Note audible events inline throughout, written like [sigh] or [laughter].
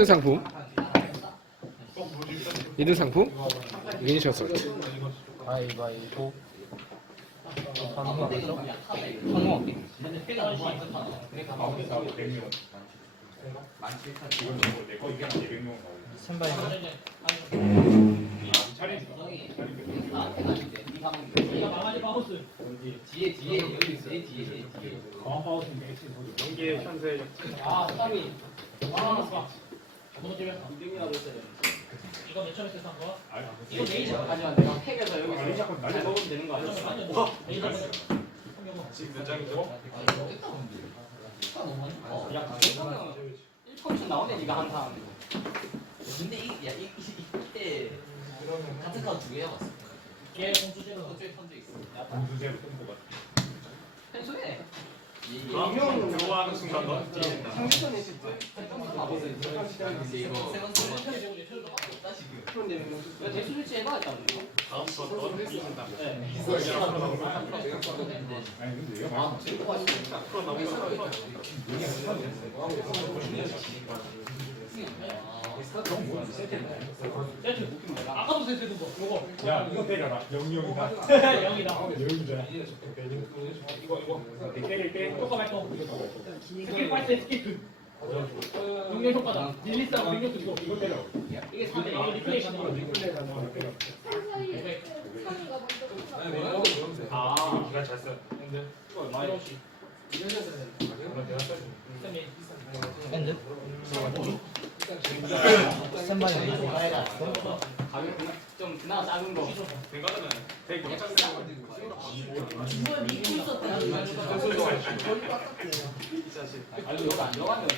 세트 상품. 2등 상품? 미니셔 솔트 가위바위보. 뭐죠? 선우 선발이 뒤에 뒤에 여기 있어 뒤에 뒤에 뒤에 이게 현재 아 땀이 이거 맨 처음에 썼던 거? 이거 메이저 아니야 내가 팩에서 여기 잘 먹으면 되는 거 아니야? 지금 몇 장이죠? 어, 야 그거는 1펀치 나오네 니가 한 상. 근데 이야 이 이때 같은 카드 두 개야 봤어. 걔 공수제로 저쪽에 턴도 있어. 공수제로 뜬거 같아. 평소에 그럼 좋아하는 순간 너 상대편에 근데 이거 야 대수 설치 해봐 일단. 다음부터 너 했습니다. 네. 아니 근데 얘가 많이 앞으로 나오면 세트 아까도 세트 든 거. 요거 야 이거 때려라 영이 형이다 영이다. 영이자 이거 이거 때릴 때 효과 발동. 스킬 빨대 스킬 그. 동력 효과다. 릴리스하고 듣고 이거 때려 이게 이거 3대 리플레이 가는 거. 리플레이 가능하면 때려 아 기가 잘 써. 근데 이거 얼마야? 가면 그나 좀 그나마 작은 거. 된거는 되게 괜찮은 아니 여기 안 들어가면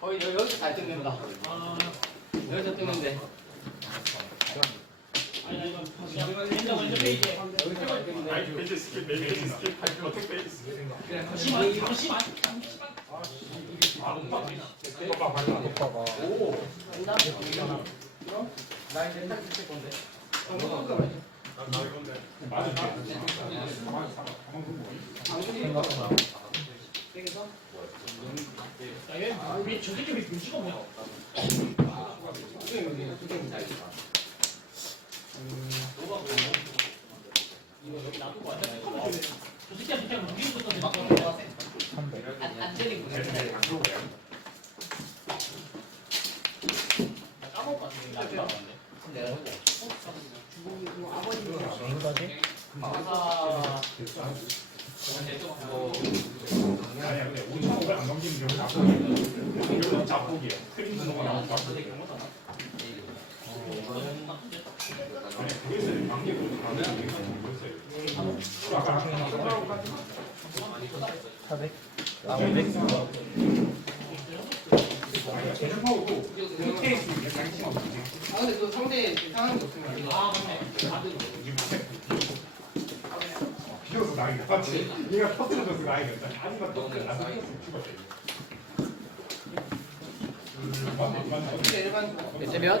거의 여- 여기서 잘 뜯는다. 여기서 뜯는데. 왼쪽 왼쪽 페이지에. 아니 벤치 스킬 메 여기까지? 잡곡이에요. 크림 넣은 나오고 잡곡. 400? 아, 500? 아 근데 그 상대 상황이 없으면 아 맞네 다들 비켜서 나이가 맞지? 얘가 퍼뜨려서 나이가 아니가 너무 나이가 죽었어. 맞네 맞네. 일반 이제 몇?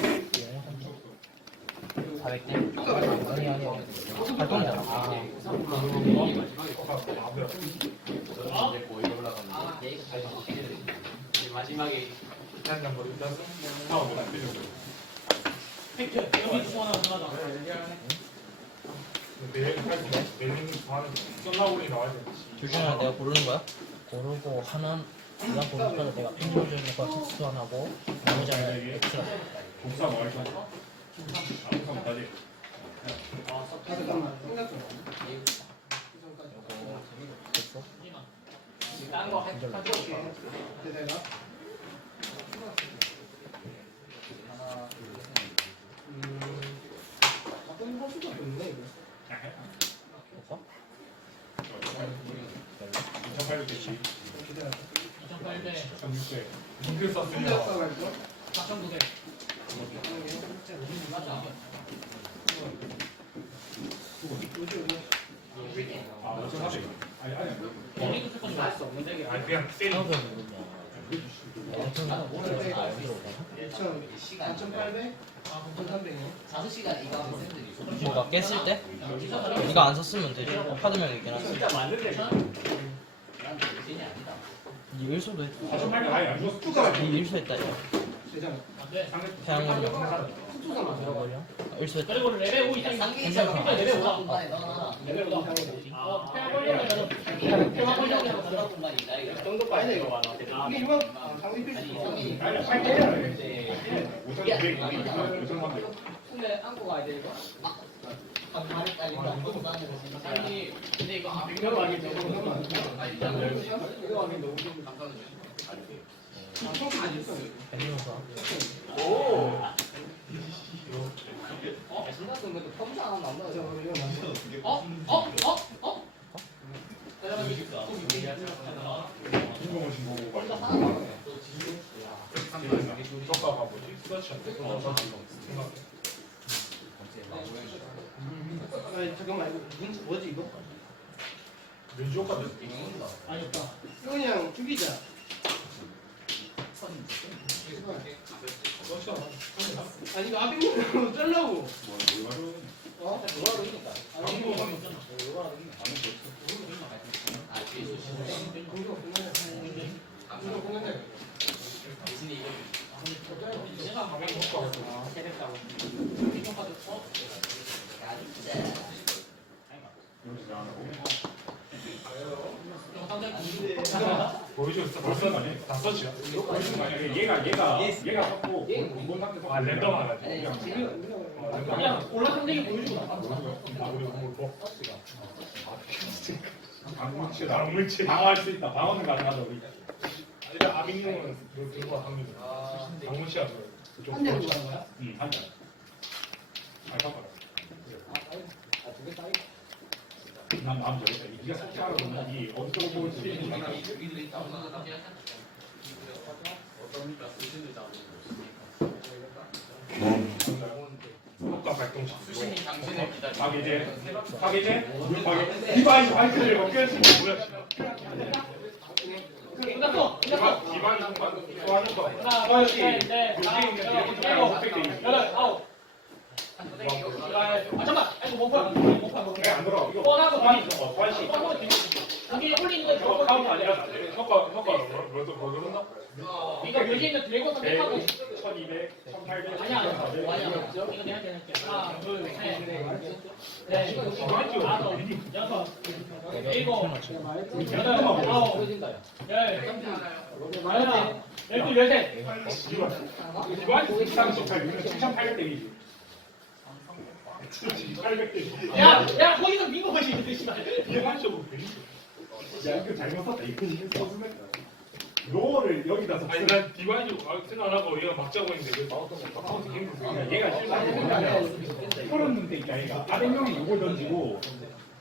그 중에 주준아 내가 고르는 거야? 고르고 하나 그냥 보니까 내가 평균적인 거 특수 하고 나머지 하나 엑스라 동사 뭐 할까? 2 8 0 0 2 8 0 2 8 0 0 2 8 0 0 2 8 0 4,900 아니. 우리도 조금 나을 없는데 이게 아니, 그냥 세리. 하고 있는 엄청 어디로 가나? 4,800? 아, 9,300이요. 5시간 이거 누가 깼을 때? 네가 안 썼으면 되지 카드명이 있긴 네 일소도 했4,800 아니, 안 줬어. 네 일소 했다 이거 일소 했다 그리고 레벨 5 이상 상기시험 상기가 레벨 5다. 공간에 넣어놔 레벨 5다. 어, 태양 걸려면 태양 걸려면 전화 공간이다 이거 정도 봐야 돼 이거. 이게 이거 상위 필수. 상기 아니, 800이야. 5,200. 5,300. 근데 안고 가야 돼 이거. 아 이거 안 보고 다니는 거 아니 근데 이거 아 백명 아니면 이거 하면 너무 좀 아, 청소 안했 어. 어? 어? 어? 어? 어? 김동원 씨 보고 이거 효과가 뭐지? 이거. 아니 없다. 이거 그냥 죽이자. 아니 이거 아비는 잘라고. 뭐, 뭘 가져오는 어? 뭐라 그러니까 아니 이거 아 뒤에 주시네 이거 끝나네. 이거 끝나네. 내가 가면 아, 세력 따고. 이거 가지고 어? 여기서 안 하고. 이거 상당히 보여줘, 진짜 벌써 아니? 다 서치야. 보여준 거 아니야? 얘가, 얘가, 얘가 썼고, 본 상태에서. 아, 랜덤 하가지고. 그냥. 그냥 올라 상대기 보여주고. 아, 뭐. 방문치, [laughs] 방문치. 방어할 수 있다. 방어는 가능하다, 우리. 일단 아빙님은 들- 들고 와. 방문치야, 그쪽. 한 대로 가는 거야? 응, 한 대. 아, 잠깐만. 아두개 따위. 난 마음 저랬다. 네가 삭제하라 그러면 이 어느 쪽을 보일지. 효과 발동식. 박이제, 박이제, 박이. 디바이스 화이트를 먹게 뭐야? 끝났어. 끝났어. 디바이 한번 소화하는 거. 하나, 둘, 셋, 넷, 다섯, 여섯, 일곱, 백 여덟, 아홉. 아 잠깐. 아니 못 봐. 못 봐. 못 그래 봐. 안 돌아. 이거 뻔하고 소환, 어. 뻔하고 여기 올리는 거 저거 아니라 효과 효과 뭐뭐 뭐 그런다? 이거 있는 드래곤 선택하고 1200, 1800, 아니야 아니야 1400. 이거 내가 내가 하나 둘셋넷 다섯. 여섯. 일곱. 여덟. 아홉. 열 열하나 열둘 열셋. 디바이스 이상 18, 7800대이지. 800대. 야야 거기서 민거 보시 이거 한쪽으로 야 이거 잘못 썼다. 이거 써주네. 로어를 여기다 써. 아니 난 디바이즈 생각 안 하고 얘가 막 자고 있는데 게임 그러니까 얘가 풀었는데. 그러니까 얘가. 아랫명이 이걸 던지고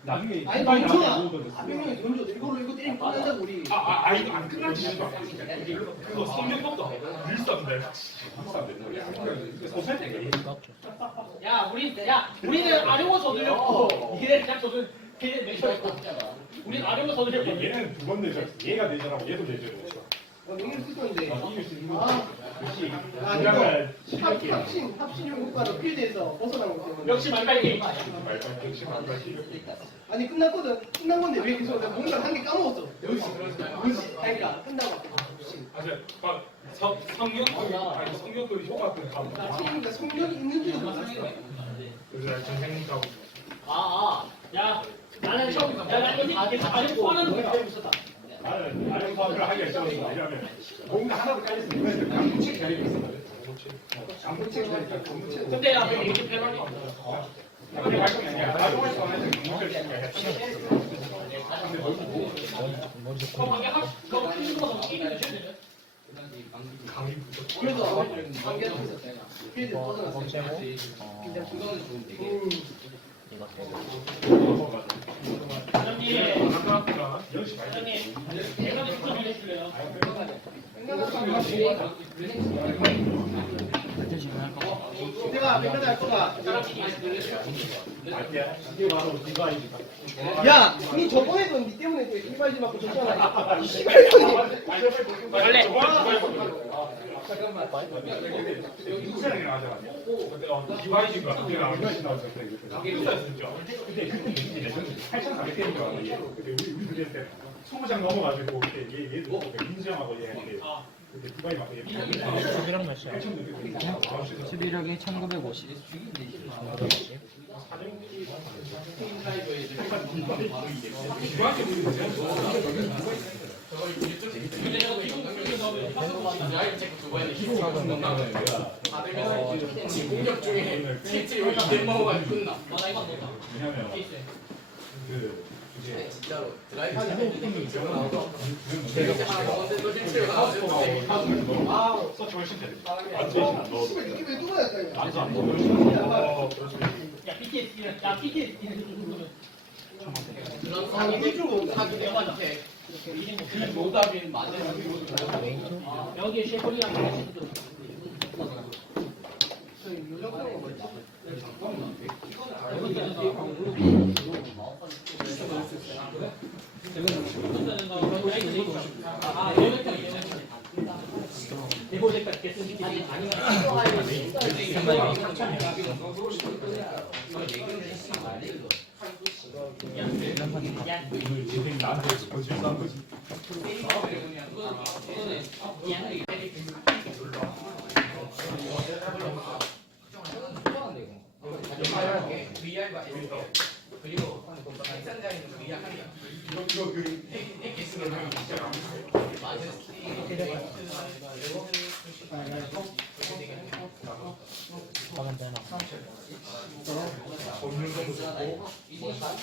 나중에 아니 멈춰라 안에 이걸 던졌어. 던져. 이걸로 이거 때리면 끝난다고 우리. 아, 아, 아 이거 안 끝났지. 씨발 그거 성격도 밀수한데 야 우리 야 우리는 아령어 서들렸고 그냥 저들 걔네 내셔 우리는 아령어 서들렸고 얘는 두 번 내줘. 얘가 내줘라고 얘도. 어, 용일 쓸 건데. 아, 이길 수 있는 아. 거. 역시 아, 이거 합- 합신 합신용 효과로 필드에서 벗어나는 거 때문에. 역시 말빨 게임. 말빨 역시 말빨 아니 끝났거든. 끝난 건데 왜 계속 내가 뭔가 한 개 까먹었어. 뭐지? 뭐지? 그러니까 끝나고. 아니 막 성, 성격 아니 성격도 효과 같은 거나다 생각보다 성격이 있는 줄도 몰랐어. 그래서 전생하고 아, 아. 야, 나는 처음, 야, 나 이거 다, 다 가지고 포함하는 거야. 있었다. 나는 나는 파악을 하기가 싫어서 왜냐면 뭔가 하나도 깔렸으면 강북책 기다리고 있었거든. 강북책 기다리니까 강북책. 근데 야, 왜 이렇게 패널이 없어? 그게 활동이 아니야. 나중에 또 하는 강북책 시켜야 근데 너무 그럼 이게 거서 끼는 줄 강의 부족 그래서 관계도 있었어. 필드 세고 근데 그거는 좋은데. 사 장 야, 니 저번에도 니 때문에 또 이발지 맞고 졌잖아. 이 씨발년이. 원래. 소무장 넘어가지고 이렇게 얘 얘도 민정하고 얘한테 11억 몇이야? 11억이 1950. 공격 중에 실제 여기 대마호가 끝나. 그때 얘 얘도 민지형하고 얘 그때 디바이 맞고 얘 11월 몇 시야? 11억에 1950 공격 중에 실제 여기 내 먹어가지고 끝나 왜냐면 그 이제 진짜로 드라이브 하고 서치 훨씬 잘 돼. 안 되지 안 넣어도. 이게 왜 누구야, 이거? 안서 안 넣어도. 어, 그렇지. 야, BTS는, 야, BTS는 사기 사기 내한테 노답인 맞은 여기에 셰퍼리랑 같이 아, 일본 색깔 깼으니까 아니면 인생 나한테 거짓말 한 거지. 그리고 생산자인 VR이야 좋고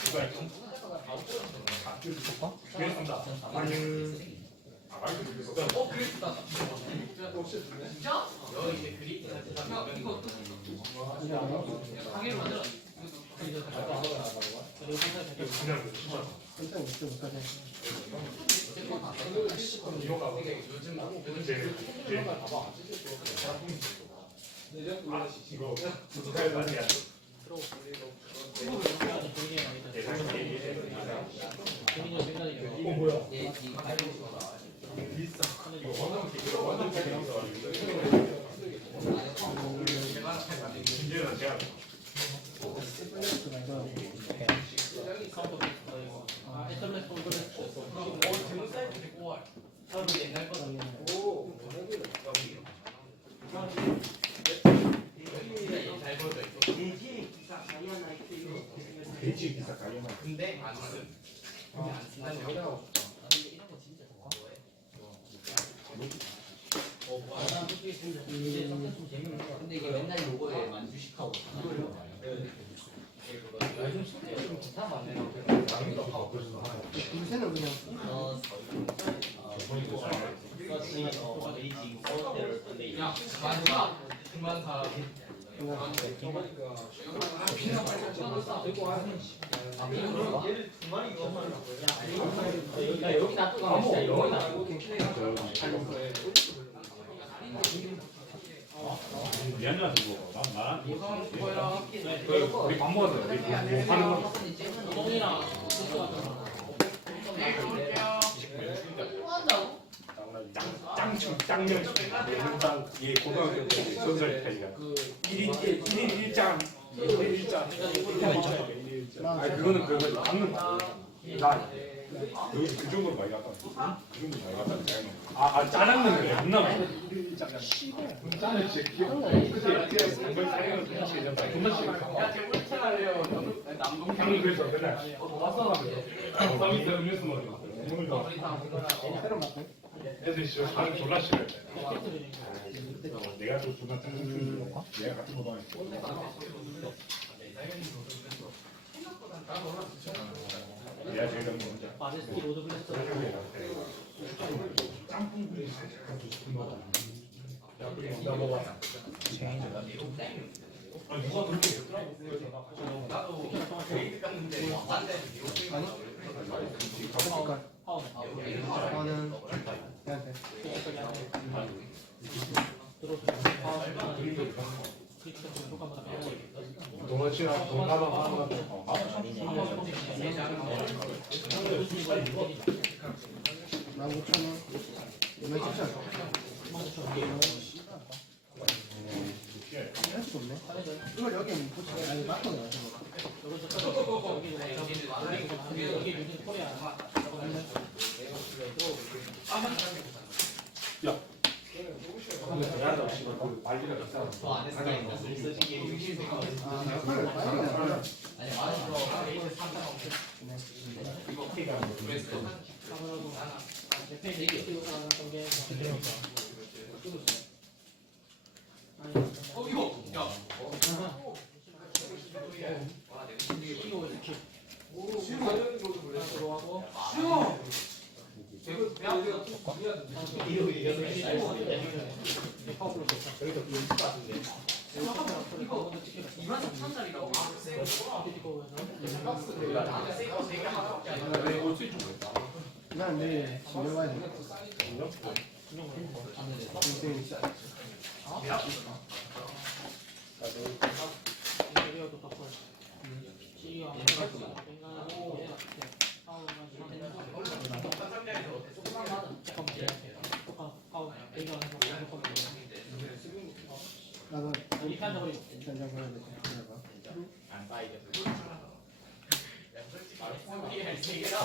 누가 있죠? 그랬습니다. 아니 아 말도 그랬어. 어 그랬다 진짜? 여기 이제 그리프 같은 이거 가게로 만들어 그냥 진짜 이제 이제 아 이거 부탁해 가지고 어 뭐야? 문제는 제가 옛날 거다 잘 보여져 있어 돼지 기사 가려면 근데 안 쓴. 근데 안 쓴다는 거. 이런 거 진짜 좋아. 어, 뭐야. 근데 이게 맨날 요거에 만주식하고 요즘 소리가 좀 기타 맞네. 요새는 그냥 어, 야, 마지막 그만 사. 야, 여기 놔두고 진짜 여기 놔두고 미안해가지고 난 나랑 뭐야? 그 우리 밥 먹었어 우리 뭐 하는 거 똥이랑 짱충 짱년 이 고등학교 때 전설 때가 1인 1인 1장 1인 1장 1인 아 그거는 그거 받는 거. 나 여기 그 정도로 많이 갔다 왔어. 그 정도 많이 갔다 왔어. 아, 아 많이. 1인 1장. 짜는 진짜 기억. 그때 그때 정말 짜장면 같이 얘기한다. 존나 싫어. 남동생이 그래서 맨날 어, 왔어 하면서 서비스 음료수 먹어. 애들이 진짜 사람 졸라 싫어해. 내가 또 존나 짜증 주고 내가 같은 거 당했어. 내가 제일 짬뽕 싶은 거. 야, 그래, 나 먹어. 아, 누가 그렇게 했더라고. 나도 데이트 갔는데 왔는데 파우더 파우 얘한테 동아치랑 동가방 거만 오천 원. 칠천 원. 할수 없네. 이걸 여기 난 내일 집에 와야 돼. 동생이 있어. 나도 전장 보내야 돼. 기다려봐.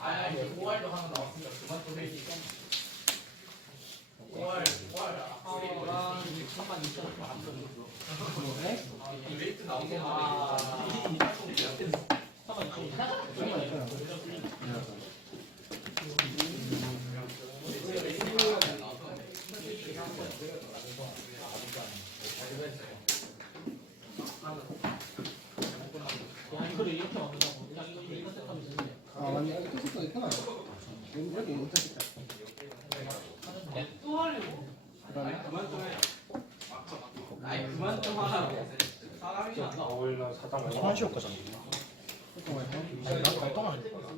아니 5월도 하나 나왔으니까 그만 좀 해지 5월 5월 레이트 나온 거 정말 있잖아. 아, 완전 여기 토스도 있구나. 여기 여기 인터넷 그다음에 아니 그만 좀 하라고 사람이 안 나와 오일날 사탕 많이 소환 시효 거잖아. 보통 할까? 난 발동을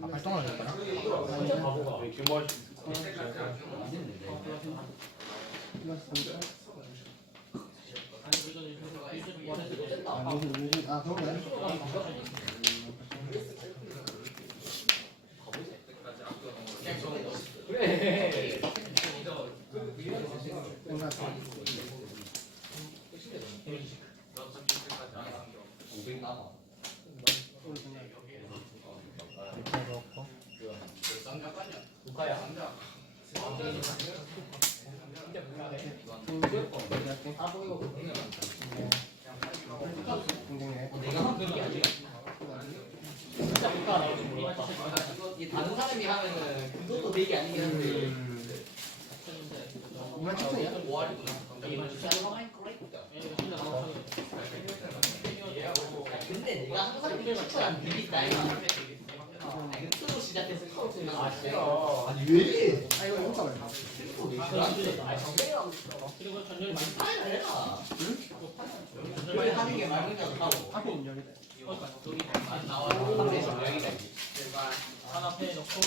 아, 발동을 했구나. 네, 규모 플러스 삼천. 아, 그런 거야? 5만 아 싫어 아니 왜? 아거 혼자 하고 전열이 많이 아니 내가 왜 하는 게 말은 없다고 하고 여기다. 아, 아, 한 앞에 놓고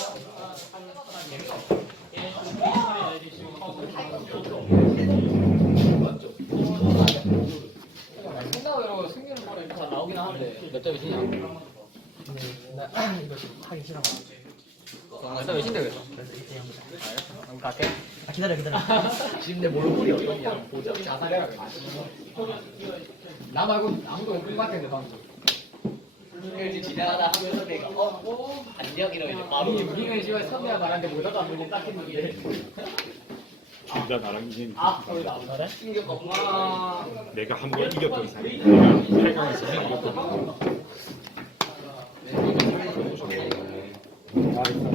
하나 하나 재미가 없어. 얘 처음에 애들이 지금 끝나고 이러고 생기는 거는 다 나오긴 하는데 몇 점이 지냐? 하기 싫어. 몇 점이 진데 왜? 안 갈게. 아, 기다려 기다려. [laughs] 지금 내 몰골이 어떠냐 보자 자살해라 나 말고 아무도 없는 것 같은데 이렇게 지나가다 하면서 내가 어? 어? 안녕 이러면 이제 바로 우리는 지금 선배가 모자도 안 보니 딱 했는데 둘다 나랑 이긴 아 소리 나 그래? 충격없구나 내가 한 번 이겼던 사람이 내가 8강에서 이겼던 사람이 잘했어.